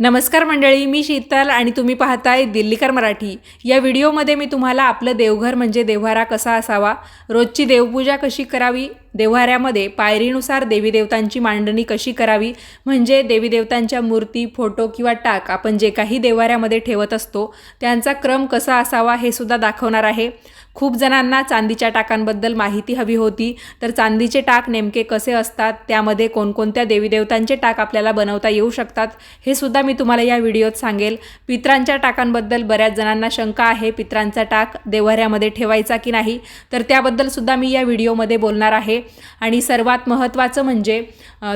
नमस्कार मंडळी मी शीतल आणि तुम्ही पाहताय दिल्लीकर मराठी. या व्हिडिओमध्ये मी तुम्हाला आपलं देवघर म्हणजे देव्हारा कसा असावा रोजची देवपूजा कशी करावी देव्हाऱ्यामध्ये पायरीनुसार देवी देवतांची मांडणी कशी करावी? म्हणजे देवी देवतांच्या मूर्ती फोटो किंवा टाक आपण जे काही देव्हाऱ्यामध्ये ठेवत असतो त्यांचा क्रम कसा असावा हे सुद्धा दाखवणार आहे. खूप जणांना चांदीच्या टाकांबद्दल माहिती हवी होती तर चांदीचे टाक नेमके कसे असतात? त्यामध्ये कोणकोणत्या देवी देवतांचे टाक आपल्याला बनवता येऊ शकतात? हे सुद्धा मी तुम्हाला या व्हिडिओत सांगेल. पित्रांच्या टाकांबद्दल बऱ्याच जणांना शंका आहे पित्रांचा टाक देव्हाऱ्यामध्ये ठेवायचा की नाही? तर त्याबद्दल सुद्धा मी या व्हिडिओमध्ये बोलणार आहे. आणि सर्वात महत्त्वाचं म्हणजे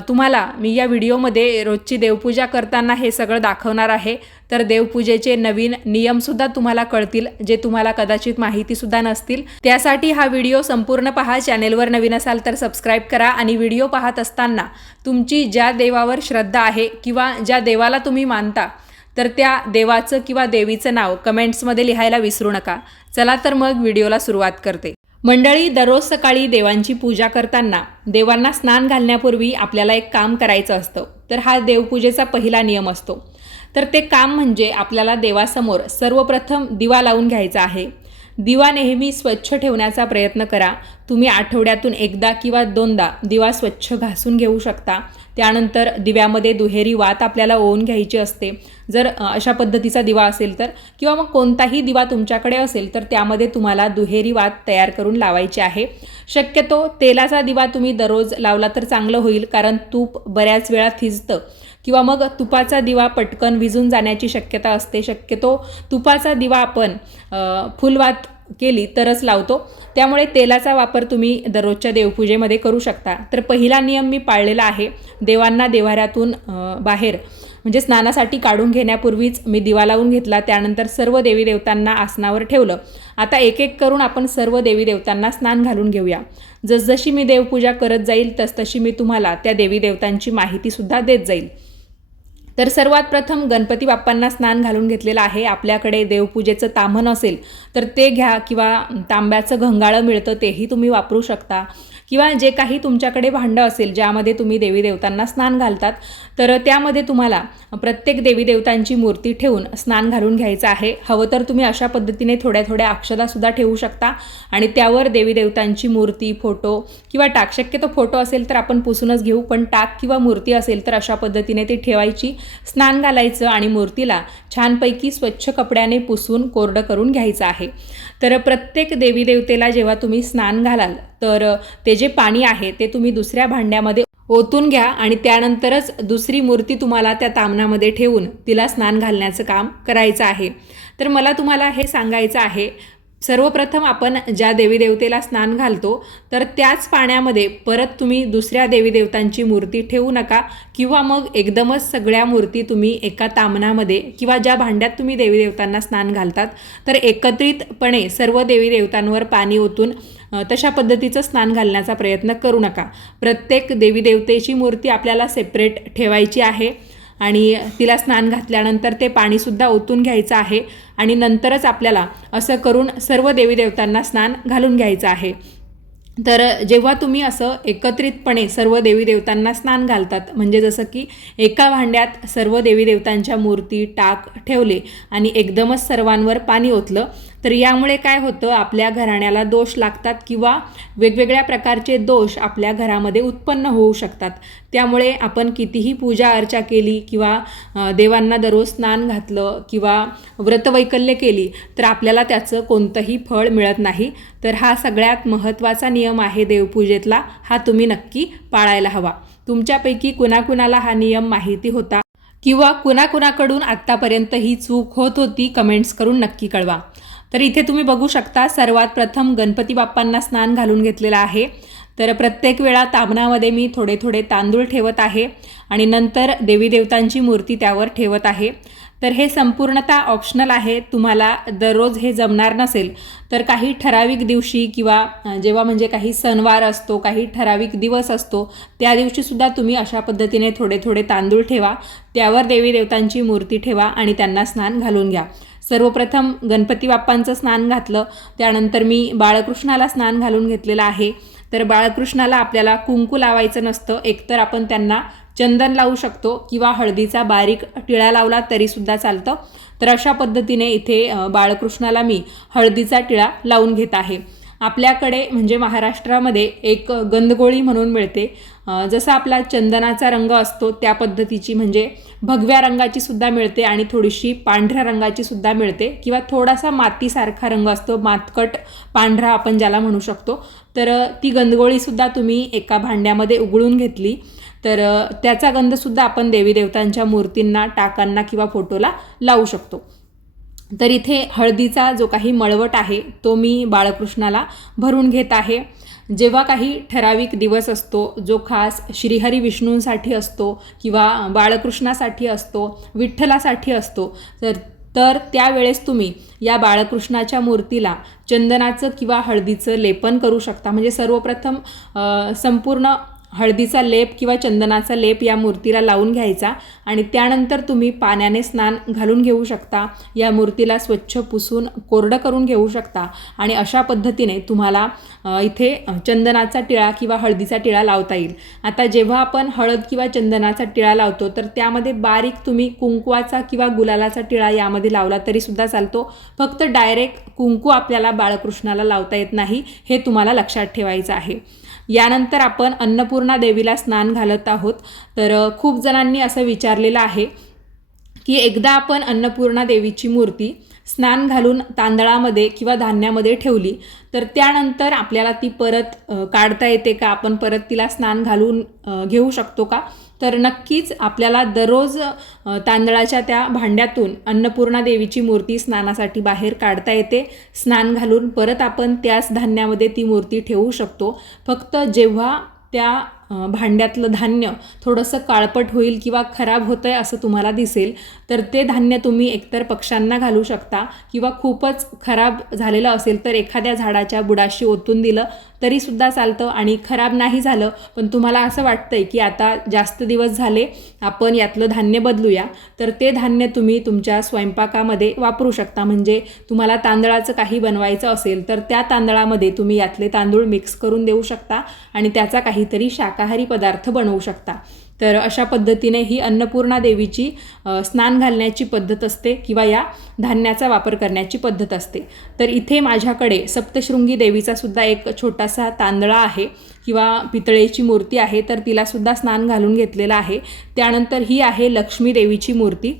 तुम्हाला मी या व्हिडिओमध्ये रोजची देवपूजा करताना हे सगळं दाखवणार आहे. तर देवपूजेचे नवीन नियमसुद्धा तुम्हाला कळतील जे तुम्हाला कदाचित माहितीसुद्धा नसतील. त्यासाठी हा व्हिडिओ संपूर्ण पहा चॅनेलवर नवीन असाल तर सबस्क्राईब करा आणि व्हिडिओ पाहत असताना तुमची ज्या देवावर श्रद्धा आहे किंवा ज्या देवाला तुम्ही मानता तर त्या देवाचं किंवा देवीचं नाव कमेंट्समध्ये लिहायला विसरू नका. चला तर मग व्हिडिओला सुरुवात करते. मंडळी दररोज सकाळी देवांची पूजा करताना देवांना स्नान घालण्यापूर्वी आपल्याला एक काम करायचं असतं. तर हा देवपूजेचा पहिला नियम असतो. तर ते काम म्हणजे आपल्याला देवासमोर सर्वप्रथम दिवा लावून घ्यायचा आहे. दिवा नेहमी स्वच्छ ठेवण्याचा प्रयत्न करा. तुम्ही आठवड्यातून एकदा किंवा दोनदा दिवा स्वच्छ घासून घेऊ शकता. त्यानंतर दिव्यामध्ये दुहेरी वात आपल्याला ओवून घ्यायची असते. जर अशा पद्धतीचा दिवा असेल तर किंवा मग कोणताही दिवा तुमच्याकडे असेल तर त्यामध्ये तुम्हाला दुहेरी वात तयार करून लावायची आहे. शक्यतो तेलाचा दिवा तुम्ही दररोज लावला तर चांगलं होईल कारण तूप बऱ्याच वेळा थिजतं. किंवा मग तुपाचा दिवा पटकन विजून जाण्याची शक्यता असते. शक्यतो तुपाचा दिवा आपण फुलवात केली तरच लावतो. त्यामुळे तेलाचा वापर तुम्ही दररोजच्या देवपूजेमध्ये करू शकता. तर पहिला नियम मी पाळलेला आहे देवांना देवाऱ्यातून बाहेर. म्हणजे स्नानासाठी काढून घेण्यापूर्वीच मी दिवा लावून घेतला त्यानंतर सर्व देवी देवतांना आसनावर ठेवलं. आता एक एक करून आपण सर्व देवी देवतांना स्नान घालून घेऊया. जसजशी मी देवपूजा करत जाईल तसतशी मी तुम्हाला त्या देवी देवतांची माहितीसुद्धा देत जाईल. तर सर्वात प्रथम गणपती बाप्पांना स्नान घालून घेतलेलं आहे. आपल्याकडे देवपूजेचं ताम्हण असेल तर ते घ्या किंवा तांब्याचं घंगाळं मिळतं तेही तुम्ही वापरू शकता. किंवा जे काही तुमच्याकडे भांडं असेल ज्यामध्ये तुम्ही देवी देवतांना स्नान घालतात तर त्यामध्ये तुम्हाला प्रत्येक देवी देवतांची मूर्ती ठेवून स्नान घालून घ्यायचं आहे. हवं तर तुम्ही अशा पद्धतीने थोड्या थोड्या अक्षदासुद्धा ठेवू शकता आणि त्यावर देवी देवतांची मूर्ती फोटो किंवा टाक. शक्यतो फोटो असेल तर आपण पुसूनच घेऊ पण टाक किंवा मूर्ती असेल तर अशा पद्धतीने ती ठेवायची स्नान घालायचं आणि मूर्तीला छानपैकी स्वच्छ कपड्याने पुसून कोरडं करून घ्यायचं आहे. तर प्रत्येक देवी देवतेला जेव्हा तुम्ही स्नान घालाल तर ते जे पाणी आहे ते तुम्ही दुसऱ्या भांड्यामध्ये ओतून घ्या आणि त्यानंतरच दुसरी मूर्ती तुम्हाला त्या तामणामध्ये ठेवून तिला स्नान घालण्याचं काम करायचं आहे. तर मला तुम्हाला हे सांगायचं आहे सर्वप्रथम आपण ज्या देवी देवतेला स्नान घालतो तर त्याच पाण्यामध्ये परत तुम्ही दुसऱ्या देवी देवतांची मूर्ती ठेवू नका किंवा मग एकदमच सगळ्या मूर्ती तुम्ही एका तामणामध्ये किंवा ज्या भांड्यात तुम्ही देवी देवतांना स्नान घालतात तर एकत्रितपणे सर्व देवी देवतांवर पाणी ओतून तशा पद्धतीचं स्नान घालण्याचा प्रयत्न करू नका. प्रत्येक देवी देवतेची मूर्ती आपल्याला सेपरेट ठेवायची आहे. आणि तिला स्नान घातल्यानंतर ते पाणीसुद्धा ओतून घ्यायचं आहे आणि नंतरच आपल्याला असं करून सर्व देवी देवतांना स्नान घालून घ्यायचं आहे. तर जेव्हा तुम्ही असं एकत्रितपणे सर्व देवी देवतांना स्नान घालतात म्हणजे जसं की एका भांड्यात सर्व देवी देवतांच्या मूर्ती टाक ठेवले आणि एकदमच सर्वांवर पाणी ओतलं तर यामुळे काय होतं आपल्या घराण्याला दोष लागतात किंवा वेगवेगळ्या प्रकारचे दोष आपल्या घरामध्ये उत्पन्न होऊ शकतात. त्यामुळे आपण कितीही पूजा अर्चा केली किंवा देवांना दररोज स्नान घातलं किंवा व्रतवैकल्य केली तर आपल्याला त्याचं कोणतंही फळ मिळत नाही. तर हा सगळ्यात महत्त्वाचा नियम आहे देवपूजेतला. हा तुम्ही नक्की पाळायला हवा. तुमच्यापैकी कुणाकुणाला हा नियम माहिती होता? किंवा कुणाकुणाकडून आत्तापर्यंत ही चूक होत होती कमेंट्स करून नक्की कळवा. तर इथे तुम्ही बघू शकता सर्वात प्रथम गणपती बाप्पांना स्नान घालून घेतलेलं आहे. तर प्रत्येक वेळा ताबणामध्ये मी थोडे थोडे तांदूळ ठेवत आहे आणि नंतर देवी देवतांची मूर्ती त्यावर ठेवत आहे. तर हे संपूर्णतः ऑप्शनल आहे. तुम्हाला दररोज हे जमणार नसेल. तर काही ठराविक दिवशी किंवा जेव्हा म्हणजे काही सणवार असतो काही ठराविक दिवस असतो त्या दिवशीसुद्धा तुम्ही अशा पद्धतीने थोडे थोडे तांदूळ ठेवा. त्यावर देवी देवतांची मूर्ती ठेवा आणि त्यांना स्नान घालून घ्या. सर्वप्रथम गणपती बाप्पांचं स्नान घातलं. त्यानंतर मी बाळकृष्णाला स्नान घालून घेतलेलं आहे. तर बाळकृष्णाला आपल्याला कुंकू लावायचं नसतं. एकतर आपण त्यांना चंदन लावू शकतो किंवा हळदीचा बारीक टिळा लावला तरीसुद्धा चालतं. तर अशा पद्धतीने इथे बाळकृष्णाला मी हळदीचा टिळा लावून घेत आहे. आपल्याकडे म्हणजे महाराष्ट्रामध्ये एक गंधगोळी म्हणून मिळते. जसा आपला चंदनाचा रंग असतो त्या पद्धतीची म्हणजे भगव्या रंगाची सुद्धा मिळते आणि थोडीशी पांढऱ्या रंगाची सुद्धा मिळते किंवा थोडासा मातीसारखा रंग असतो. मातकट पांढरा आपण ज्याला म्हणू शकतो. तर ती गंधगोळीसुद्धा तुम्ही एका भांड्यामध्ये उघडून घेतली. तर त्याचा गंधसुद्धा आपण देवी देवतांच्या मूर्तींना टाकांना किंवा फोटोला लावू शकतो. तर इथे हळदीचा जो काही मळवट आहे तो मी बाळकृष्णाला भरून घेत आहे. जेव्हा काही ठराविक दिवस असतो जो खास श्रीहरी विष्णूंसाठी असतो किंवा बाळकृष्णासाठी असतो विठ्ठलासाठी असतो तर तर त्यावेळेस तुम्ही या बाळकृष्णाच्या मूर्तीला चंदनाचं किंवा हळदीचं लेपन करू शकता. म्हणजे सर्वप्रथम संपूर्ण हळदीचा लेप किंवा चंदनाचा लेप या मूर्तीला लावून घ्यायचा आणि त्यानंतर तुम्ही पाण्याने स्नान घालून घेऊ शकता. या मूर्तीला स्वच्छ पुसून कोरडं करून घेऊ शकता आणि अशा पद्धतीने तुम्हाला इथे चंदनाचा टिळा किंवा हळदीचा टिळा लावता येईल. आता जेव्हा आपण हळद किंवा चंदनाचा टिळा लावतो तर त्यामध्ये बारीक तुम्ही कुंकवाचा किंवा गुलालाचा टिळा यामध्ये लावला तरीसुद्धा चालतो. फक्त डायरेक्ट कुंकू आपल्याला बाळकृष्णाला लावता येत नाही हे तुम्हाला लक्षात ठेवायचं आहे. यानंतर आपण अन्नपूर्णा देवीला स्नान घालत आहोत. तर खूप जणांनी असं विचारलेलं आहे की एकदा आपण अन्नपूर्णा देवीची मूर्ती स्नान घालून तांदळामध्ये किंवा धान्यामध्ये ठेवली तर त्यानंतर आपल्याला ती परत काढता येते का? आपण परत तिला स्नान घालून घेऊ शकतो का? तर नक्कीच आपल्याला दररोज तांदळाच्या त्या भांड्यातून अन्नपूर्णा देवीची मूर्ती स्नानासाठी बाहेर काढता येते. स्नान घालून परत आपण त्याच धान्यामध्ये ती मूर्ती ठेवू शकतो. फक्त जेव्हा त्या भांड्यातलं धान्य थोडंसं काळपट होईल किंवा खराब होतं आहे असं तुम्हाला दिसेल तर ते धान्य तुम्ही एकतर पक्ष्यांना घालू शकता किंवा खूपच खराब झालेलं असेल तर एखाद्या झाडाच्या बुडाशी ओतून दिलं तरीसुद्धा चालतं आणि खराब नाही झालं पण तुम्हाला असं वाटतंय की आता जास्त दिवस झाले आपण यातलं धान्य बदलूया तर ते धान्य तुम्ही तुमच्या स्वयंपाकामध्ये वापरू शकता. म्हणजे तुम्हाला तांदळाचं काही बनवायचं असेल तर त्या तांदळामध्ये तुम्ही यातले तांदूळ मिक्स करून देऊ शकता आणि त्याचा काहीतरी शाकाहारी पदार्थ बनवू शकता. तर अशा पद्धतीने ही अन्नपूर्णा देवीची स्नान घालण्याची पद्धत असते किंवा या धान्याचा वापर करण्याची पद्धत असते. तर इथे माझ्याकडे सप्तशृंगी देवीचा सुद्धा एक छोटासा तांदळा आहे किंवा पितळेची मूर्ती आहे तर तिलासुद्धा स्नान घालून घेतलेलं आहे. त्यानंतर ही आहे लक्ष्मी देवीची मूर्ती.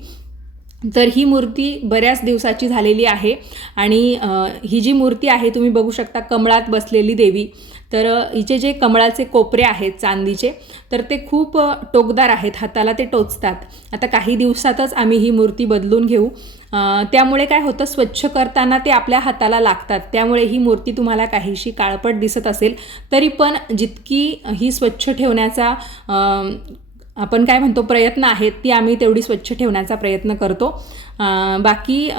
तर ही मूर्ती बऱ्याच दिवसाची झालेली आहे आणि ही जी मूर्ती आहे तुम्ही बघू शकता कमळात बसलेली देवी. तर हिचे जे कमळाचे कोपरे आहेत चांदीचे तर ते खूप टोकदार आहेत हाताला ते टोचतात. आता काही दिवसातच आम्ही ही मूर्ती बदलून घेऊ. त्यामुळे काय होतं स्वच्छ करताना ते आपल्या हाताला लागतात. त्यामुळे ही मूर्ती तुम्हाला काहीशी काळपट दिसत असेल तरी पण जितकी ही स्वच्छ ठेवण्याचा आपण काय म्हणतो प्रयत्न आहेत ती आम्ही तेवढी स्वच्छ ठेवण्याचा प्रयत्न करतो. बाकी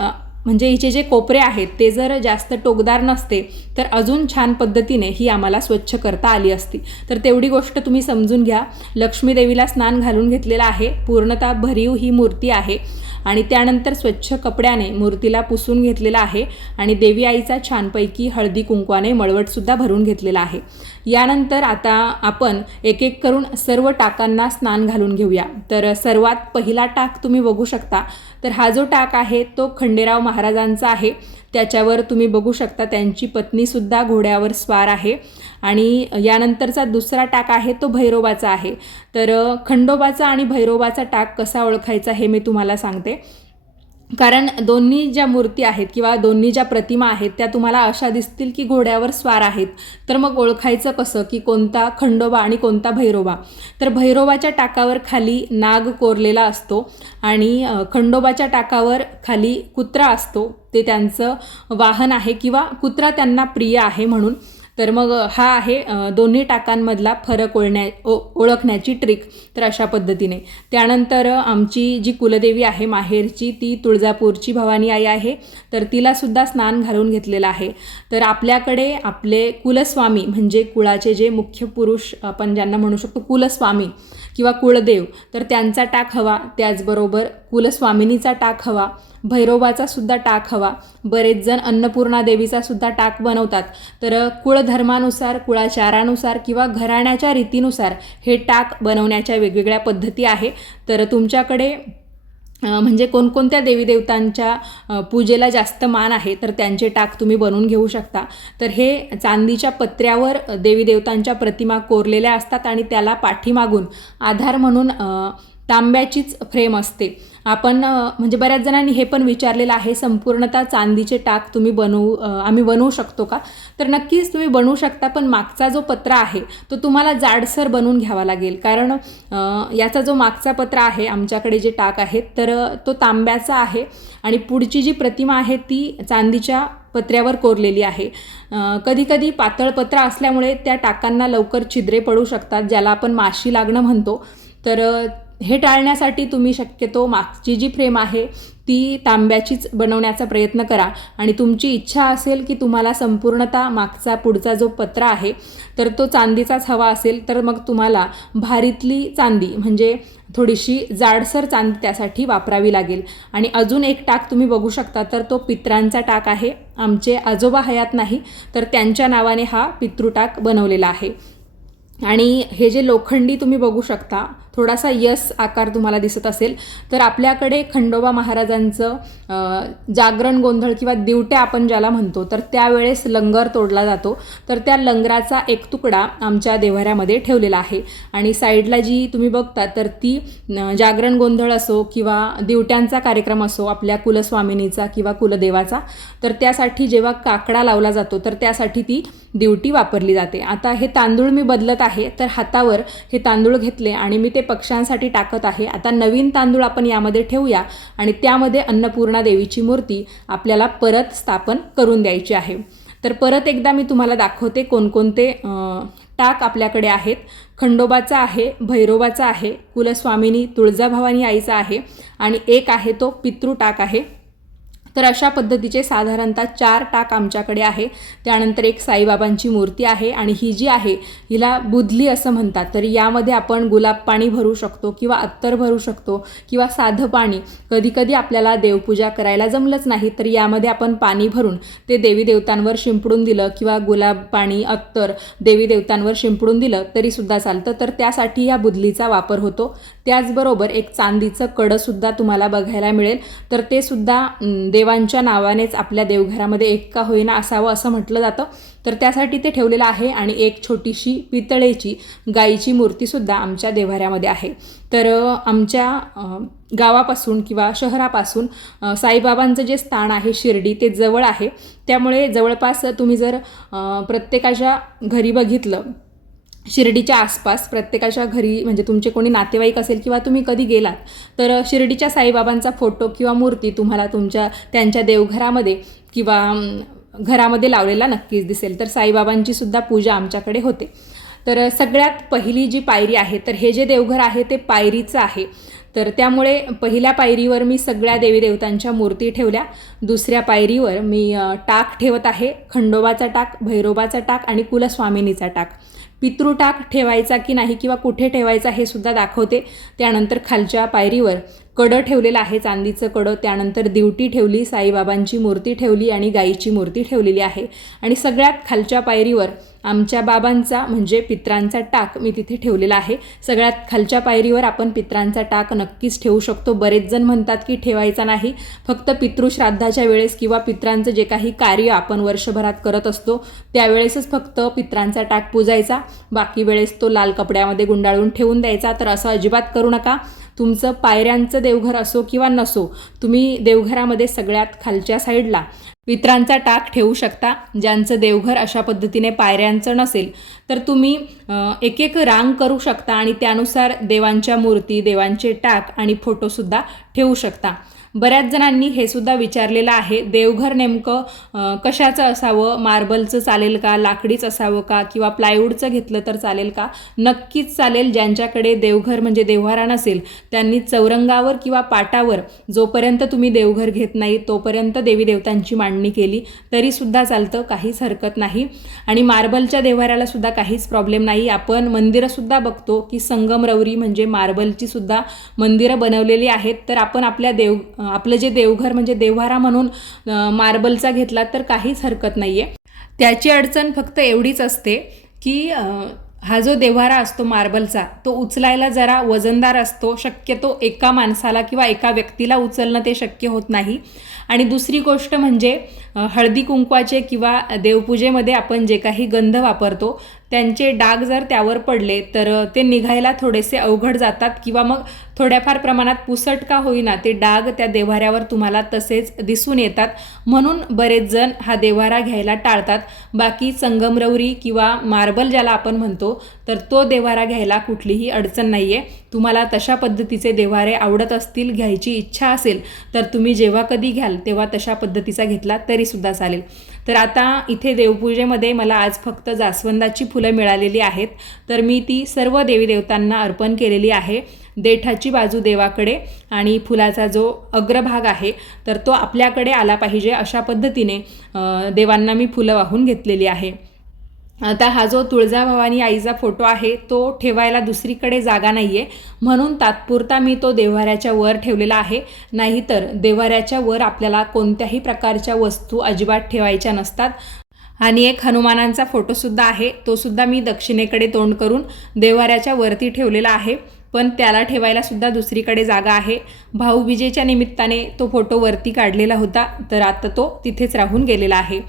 म्हणजे हिचे जे कोपरे आहेत ते जर जास्त टोकदार नसते तर अजून छान पद्धतीने ही आम्हाला स्वच्छ करता आली असती. तर तेवढी गोष्ट तुम्ही समजून घ्या. लक्ष्मीदेवीला स्नान घालून घेतलेलं आहे. पूर्णतः भरीव ही मूर्ती आहे. आणि त्यानंतर स्वच्छ कपड्याने मूर्तीला पुसून घेतलेला आहे. आणि देवी आईचा छानपैकी हळदी कुंकवाने मळवटसुद्धा भरून घेतलेला आहे. यानंतर आता आपण एक एक करून सर्व टाकांना स्नान घालून घेऊया. तर सर्वात पहिला टाक तुम्ही बघू शकता. तर हा जो टाक आहे तो खंडेराव महाराजांचा आहे. त्याच्यावर तुम्ही बघू शकता त्यांची पत्नीसुद्धा घोड्यावर स्वार आहे. आणि यानंतरचा दुसरा टाक आहे तो भैरोबाचा आहे. तर खंडोबाचा आणि भैरोबाचा टाक कसा ओळखायचा हे मी तुम्हाला सांगते. कारण दोन्ही ज्या मूर्ती आहेत किंवा दोन्ही ज्या प्रतिमा आहेत त्या तुम्हाला अशा दिसतील की घोड्यावर स्वार आहेत. तर मग ओळखायचं कसं की कोणता खंडोबा आणि कोणता भैरोबा? तर भैरोबाच्या टाकावर खाली नाग कोरलेला असतो आणि खंडोबाच्या टाकावर खाली कुत्रा असतो. ते त्यांचं वाहन आहे किंवा कुत्रा त्यांना प्रिय आहे म्हणून. तर मग हा आहे दोन्ही टाकांमधला फरक ओळण्या ओ ओळखण्याची ट्रिक तर अशा पद्धतीने. त्यानंतर आमची जी कुलदेवी आहे माहेरची ती तुळजापूरची भवानी आई आहे. तर तिलासुद्धा स्नान घालून घेतलेलं आहे. तर आपल्याकडे आपले कुलस्वामी म्हणजे कुळाचे जे मुख्य पुरुष आपण ज्यांना म्हणू शकतो कुलस्वामी किंवा कुळदेव तर त्यांचा टाक हवा. त्याचबरोबर कुलस्वामिनीचा टाक हवा. भैरोबाचा सुद्धा टाक हवा. बरेच जण अन्नपूर्णा देवीचा सुद्धा टाक बनवतात. तर कुळधर्मानुसार कुळाचारानुसार किंवा घराण्याच्या रीतीनुसार हे टाक बनवण्याच्या वेगवेगळ्या पद्धती आहे. तर तुमच्याकडे म्हणजे कोणकोणत्या देवी देवतांच्या पूजेला जास्त मान आहे तर त्यांचे टाक तुम्ही बनवून घेऊ शकता. तर हे चांदीच्या पत्र्यावर देवी देवतांच्या प्रतिमा कोरलेल्या असतात आणि त्याला पाठीमागून आधार म्हणून तांब्याचीच फ्रेम असते. आपण म्हणजे बऱ्याच जणांनी हे पण विचारलेलं आहे संपूर्णतः चांदीचे टाक तुम्ही बनवू आम्ही बनवू शकतो का? तर नक्कीच तुम्ही बनवू शकता पण मागचा जो पत्रा आहे तो तुम्हाला जाडसर बनवून घ्यावा लागेल. कारण याचा जो मागचा पत्रा आहे आमच्याकडे जे टाक आहेत तर तो तांब्याचा आहे आणि पुढची जी प्रतिमा आहे ती चांदीच्या पत्र्यावर कोरलेली आहे. कधीकधी पातळ पत्रा असल्यामुळे त्या टाकांना लवकर छिद्रे पडू शकतात ज्याला आपण माशी लागणं म्हणतो. तर हे टाळण्यासाठी तुम्ही शक्यतो मागची जी फ्रेम आहे ती तांब्याचीच बनवण्याचा प्रयत्न करा. आणि तुमची इच्छा असेल की तुम्हाला संपूर्णता मागचा पुढचा जो पत्रा आहे तर तो चांदीचाच हवा असेल तर मग तुम्हाला भारीतली चांदी म्हणजे थोडीशी जाडसर चांदी त्यासाठी वापरावी लागेल. आणि अजून एक टाक तुम्ही बघू शकता तर तो पित्रांचा टाक आहे. आमचे आजोबा हयात नाही तर त्यांच्या नावाने हा पितृटाक बनवलेला आहे. आणि हे जे लोखंडी तुम्ही बघू शकता थोडासा यस आकार तुम्हाला दिसत असेल. तर आपल्याकडे खंडोबा महाराजांचं जागरण गोंधळ किंवा दिवट्या आपण ज्याला म्हणतो तर त्यावेळेस लंगर तोडला जातो. तर त्या लंगराचा एक तुकडा आमच्या देव्हाऱ्यामध्ये ठेवलेला आहे. आणि साईडला जी तुम्ही बघता तर ती जागरण गोंधळ असो किंवा दिवट्यांचा कार्यक्रम असो आपल्या कुलस्वामिनीचा किंवा कुलदेवाचा तर त्यासाठी जेव्हा काकडा लावला जातो तर त्यासाठी ती दिवटी वापरली जाते. आता हे तांदूळ मी बदलत आहे तर हातावर हे तांदूळ घेतले आणि मी ते पक्ष्यांसाठी टाकत आहे. आता नवीन तांदूळ आपण यामध्ये ठेवूया आणि त्यामध्ये अन्नपूर्णा देवीची मूर्ती आपल्याला परत स्थापन करून द्यायची आहे. तर परत एकदा मी तुम्हाला दाखवते कोणकोणते टाक आपल्याकडे आहेत. खंडोबाचा आहे भैरोबाचा आहे कुलस्वामिनी तुळजाभवानी आईचा आहे आणि एक आहे तो पितृ टाक आहे. तर अशा पद्धतीचे साधारणतः चार टाक आमच्याकडे आहे. त्यानंतर एक साईबाबांची मूर्ती आहे आणि ही जी आहे हिला बुधली असं म्हणतात. तर यामध्ये आपण गुलाब पाणी भरू शकतो किंवा अत्तर भरू शकतो किंवा साधं पाणी. कधीकधी आपल्याला देवपूजा करायला जमलंच नाही तर यामध्ये आपण पाणी भरून ते देवी देवतांवर शिंपडून दिलं किंवा गुलाब पाणी अत्तर देवी देवतांवर शिंपडून दिलं तरीसुद्धा चालतं. तर त्यासाठी या बुदलीचा वापर होतो. त्याचबरोबर एक चांदीचं कडंसुद्धा तुम्हाला बघायला मिळेल. तर ते सुद्धा देवांच्या नावानेच आपल्या देवघरामध्ये एक का होईना असावं असं म्हटलं जातं. तर त्यासाठी ते ठेवलेलं आहे आणि एक छोटीशी पितळेची गाईची मूर्तीसुद्धा आमच्या देवाऱ्यामध्ये आहे. तर आमच्या गावापासून किंवा शहरापासून साईबाबांचं जे स्थान आहे शिर्डी ते जवळ आहे. त्यामुळे जवळपास तुम्ही जर प्रत्येकाच्या घरी बघितलं शिर्डीच्या आसपास प्रत्येकाच्या घरी म्हणजे तुमचे कोणी नातेवाईक असेल किंवा तुम्ही कधी गेलात तर शिर्डीच्या साईबाबांचा फोटो किंवा मूर्ती तुम्हाला तुमच्या त्यांच्या देवघरामध्ये किंवा घरामध्ये लावलेला नक्कीच दिसेल. तर साईबाबांची सुद्धा पूजा आमच्याकडे होते. तर सगळ्यात पहिली जी पायरी आहे तर हे जे देवघर आहे ते पायरीचं आहे. तर त्यामुळे पहिल्या पायरीवर मी सगळ्या देवी देवतांच्या मूर्ती ठेवल्या. दुसऱ्या पायरीवर मी टाक ठेवत आहे. खंडोबाचा टाक भैरोबाचा टाक आणि कुलस्वामिनीचा टाक. पितृटाक ठेवायचा की नाही किंवा कुठे ठेवायचा हे सुद्धा दाखवते. त्यानंतर खालच्या पायरीवर कडं ठेवलेलं आहे चांदीचं कडं. त्यानंतर दिवटी ठेवली साईबाबांची मूर्ती ठेवली आणि गाईची मूर्ती ठेवलेली आहे. आणि सगळ्यात खालच्या पायरीवर आमच्या बाबांचा म्हणजे पित्रांचा टाक मी तिथे ठेवलेला आहे. सगळ्यात खालच्या पायरीवर आपण पित्रांचा टाक नक्कीच ठेवू शकतो. बरेच जण म्हणतात की ठेवायचा नाही. फक्त पितृश्राद्धाच्या वेळेस किंवा पित्रांचं जे काही कार्य आपण वर्षभरात करत असतो त्यावेळेसच फक्त पित्रांचा टाक पूजायचा. बाकी वेळेस तो लाल कपड्यामध्ये गुंडाळून ठेवून द्यायचा. तर असं अजिबात करू नका. तुमचं पायऱ्यांचं देवघर असो किंवा नसो तुम्ही देवघरामध्ये सगळ्यात खालच्या साईडला मित्रांचा टाक ठेवू शकता ज्यांचं देवघर अशा पद्धतीने पायऱ्यांचं नसेल. तर तुम्ही एक एक रांग करू शकता आणि त्यानुसार देवांच्या मूर्ती देवांचे टाक आणि फोटोसुद्धा ठेवू शकता. बऱ्याच जणांनी हे सुद्धा विचारलेलं आहे. देवघर नेमकं कशाचं असावं? मार्बलचं चालेल का? लाकडीच असावं का? किंवा प्लायवूडचं घेतलं तर चालेल का? नक्कीच चालेल. ज्यांच्याकडे देवघर म्हणजे देव्हारा नसेल त्यांनी चौरंगावर किंवा पाटावर जोपर्यंत तुम्ही देवघर घेत नाही तोपर्यंत देवी देवतांची मांडणी मांडणी केली तरीसुद्धा चालतं. काहीच हरकत नाही. आणि मार्बलच्या देव्हाऱ्याला सुद्धा काहीच प्रॉब्लेम नाही. आपण मंदिरंसुद्धा बघतो की संगमरवरी म्हणजे मार्बलची सुद्धा मंदिरं बनवलेली आहेत. तर आपण आपल्या देव आपलं जे देवघर म्हणजे देव्हारा म्हणून मार्बलचा घेतला तर काहीच हरकत नाही आहे त्याची अडचण फक्त एवढीच असते की हा जो देव्हारा असतो मार्बलचा तो उचलायला जरा वजनदार असतो शक्यतो एका माणसाला किंवा एका व्यक्तीला उचलणं ते शक्य होत नाही. आणि दुसरी गोष्ट म्हणजे हळदी कुंकवाचे किंवा देवपूजेमध्ये आपण जे काही गंध वापरतो त्यांचे डाग जर त्यावर पडले तर ते निघायला थोडेसे अवघड जातात किंवा मग थोड्याफार प्रमाणात पुसट का होईना ते डाग त्या देव्हाऱ्यावर तुम्हाला तसेच दिसून येतात. म्हणून बरेच जण हा देव्हारा घ्यायला टाळतात. बाकी संगमरवरी किंवा मार्बल ज्याला आपण म्हणतो तर तो देव्हारा घ्यायला कुठलीही अडचण नाही आहे तुम्हाला तशा पद्धतीचे देव्हारे आवडत असतील घ्यायची इच्छा असेल तर तुम्ही जेव्हा कधी घ्याल तेव्हा तशा पद्धतीचा घेतला तरीसुद्धा चालेल. तर आता इथे देवपूजेमध्ये मला आज फक्त जास्वंदाची फुलं मिळालेली आहेत. तर मी ती सर्व देवी देवतांना अर्पण केलेली आहे. देठाची बाजू देवाकडे आणि फुलाचा जो अग्रभाग आहे तर तो आपल्याकडे आला पाहिजे अशा पद्धतीने देवांना मी फुलं वाहून घेतलेली आहे. आता हा जो तुळजाभवानी आईचा फोटो आहे तो ठेवायला दुसरीकडे जागा नाही आहे म्हणून तात्पुरता मी तो देव्हाऱ्याच्या वर ठेवलेला आहे. नाहीतर देव्हाऱ्याच्या वर आपल्याला कोणत्याही प्रकारच्या वस्तू अजिबात ठेवायच्या नसतात. आणि एक हनुमानांचा फोटोसुद्धा आहे. तोसुद्धा मी दक्षिणेकडे तोंड करून देव्हाऱ्याच्या वरती ठेवलेला आहे. पण त्याला ठेवायला सुद्धा दुसरीकडे जागा आहे. भाऊबीजेच्या निमित्ताने तो फोटो वरती काढलेला होता. तर आता तो तिथेच राहून गेलेला आहे.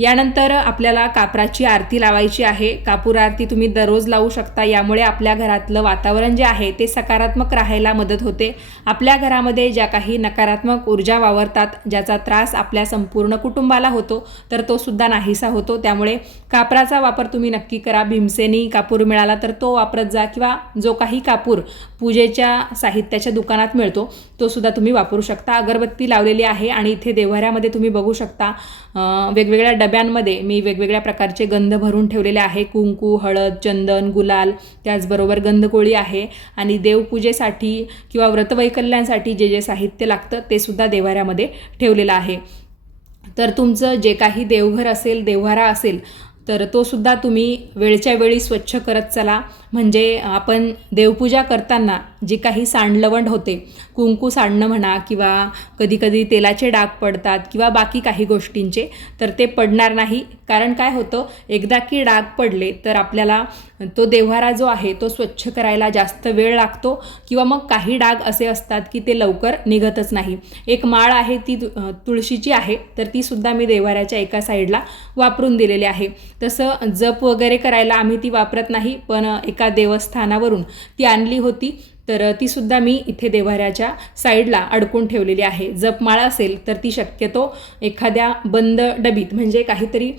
यानंतर आपल्याला कापराची आरती लावायची आहे. कापूर आरती तुम्ही दररोज लावू शकता. यामुळे आपल्या घरातलं वातावरण जे आहे ते सकारात्मक राहायला मदत होते. आपल्या घरामध्ये ज्या काही नकारात्मक ऊर्जा वावरतात ज्याचा त्रास आपल्या संपूर्ण कुटुंबाला होतो तर तो सुद्धा नाहीसा होतो. त्यामुळे कापराचा वापर तुम्ही नक्की करा. भीमसेनी कापूर मिळाला तर तो वापरत जा किंवा जो काही कापूर पूजेच्या साहित्याच्या दुकानात मिळतो तो सुद्धा तुम्ही वापरू शकता. अगरबत्ती लावलेली आहे आणि इथे देव्हाऱ्यामध्ये तुम्ही बघू शकता वेगवेगळ्या वेगवेगळ्या डब्यांमध्ये मी वेगवेगळ्या प्रकारचे गंध भरून ठेवलेले आहे. कुंकू हळद चंदन गुलाल त्याचबरोबर गंधकोळी आहे. आणि देवपूजेसाठी किंवा व्रतवैकल्यांसाठी जे जे साहित्य लागतं ते सुद्धा देवाऱ्यामध्ये ठेवलेलं आहे. तर तुमचं जे काही देवघर असेल देव्हारा असेल तर तो सुद्धा तुम्ही वेळच्या वेळी स्वच्छ करत चला. म्हणजे आपण देवपूजा करताना जे काही सांडलवंड होते कुंकू सांडणं म्हणा किंवा कधीकधी तेलाचे डाग पडतात किंवा बाकी काही गोष्टींचे तर ते पडणार नाही. कारण काय होतं एकदा की डाग पडले तर आपल्याला तो देव्हारा जो आहे तो स्वच्छ करायला जास्त वेळ लागतो किंवा मग काही डाग असे असतात की ते लवकर निघतच नाही. एक माळ आहे ती तुळशीची आहे तर तीसुद्धा मी देव्हाऱ्याच्या एका साईडला वापरून दिलेली आहे. तसं जप वगैरे करायला आम्ही ती वापरत नाही पण एक एका देवस्थानावरून ती आणली होती. तर ती सुद्धा मी इथे देवाऱ्याच्या साईडला अडकून ठेवलेली आहे. जपमाळ असेल तर ती शक्यतो एखाद्या बंद डबीत म्हणजे काहीतरी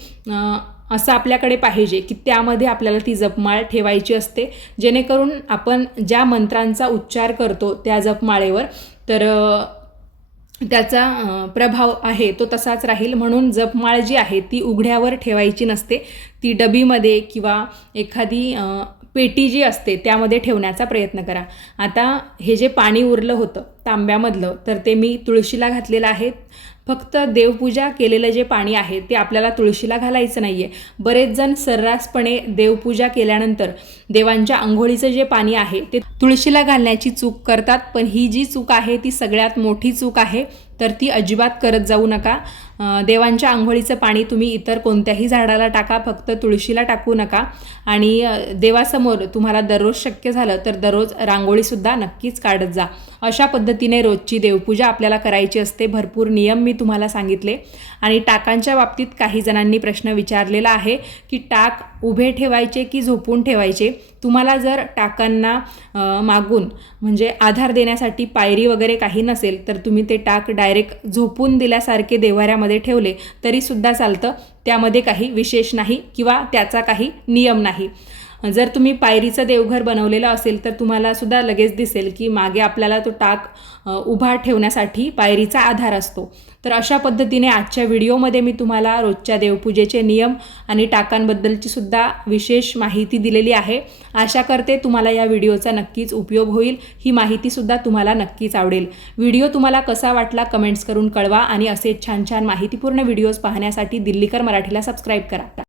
असं आपल्याकडे पाहिजे की त्यामध्ये आपल्याला ती जपमाळ ठेवायची असते. जेणेकरून आपण ज्या मंत्रांचा उच्चार करतो त्या जपमाळेवर तर त्याचा प्रभाव आहे तो तसाच राहील. म्हणून जपमाळ जी आहे ती उघड्यावर ठेवायची नसते. ती डबीमध्ये किंवा एखादी पेटी जी असते त्यामध्ये ठेवण्याचा प्रयत्न करा. आता हे जे पाणी उरलं होतं तांब्यामधलं तर ते मी तुळशीला घातलेलं आहे. फक्त देवपूजा केलेलं जे पाणी आहे ते आपल्याला तुळशीला घालायचं नाही आहे बरेच जण सर्रासपणे देवपूजा केल्यानंतर देवांच्या आंघोळीचं जे पाणी आहे ते तुळशीला घालण्याची चूक करतात पण ही जी चूक आहे ती सगळ्यात मोठी चूक आहे. तर ती अजिबात करत जाऊ नका. देवांच्या आंघोळीचं पाणी तुम्ही इतर कोणत्याही झाडाला टाका फक्त तुळशीला टाकू नका. आणि देवासमोर तुम्हाला दररोज शक्य झालं तर दररोज रांगोळीसुद्धा नक्कीच काढत जा. अशा पद्धतीने रोजची देवपूजा आपल्याला करायची असते. भरपूर नियम मी तुम्हाला सांगितले. आणि टाकांच्या बाबतीत काही जणांनी प्रश्न विचारलेला आहे की टाक उभे ठेवायचे की झोपून ठेवायचे तुम्हाला जर टाकांना मागून म्हणजे आधार देण्यासाठी पायरी वगैरे काही नसेल तर तुम्ही ते टाक डायरेक्ट झोपून दिल्यासारखे देवाऱ्यामध्ये ठेवले तरीसुद्धा चालतं. त्यामध्ये काही विशेष नाही किंवा त्याचा काही नियम नाही. जर तुम्ही पायरीचं देवघर बनवलेलं असेल तर तुम्हाला सुद्धा लगेच दिसेल की मागे आपल्याला तो टाक उभा ठेवण्यासाठी पायरीचा आधार असतो. तर अशा पद्धतीने आजच्या व्हिडिओमध्ये मी तुम्हाला रोजच्या देवपूजेचे नियम आणि टाकांबद्दलची सुद्धा विशेष माहिती दिलेली आहे. आशा करते तुम्हाला या व्हिडिओचा नक्कीच उपयोग होईल ही माहितीसुद्धा तुम्हाला नक्कीच आवडेल. व्हिडिओ तुम्हाला कसा वाटला कमेंट्स करून कळवा आणि असे छान छान माहितीपूर्ण व्हिडिओज पाहण्यासाठी दिल्लीकर मराठीला सबस्क्राईब करा.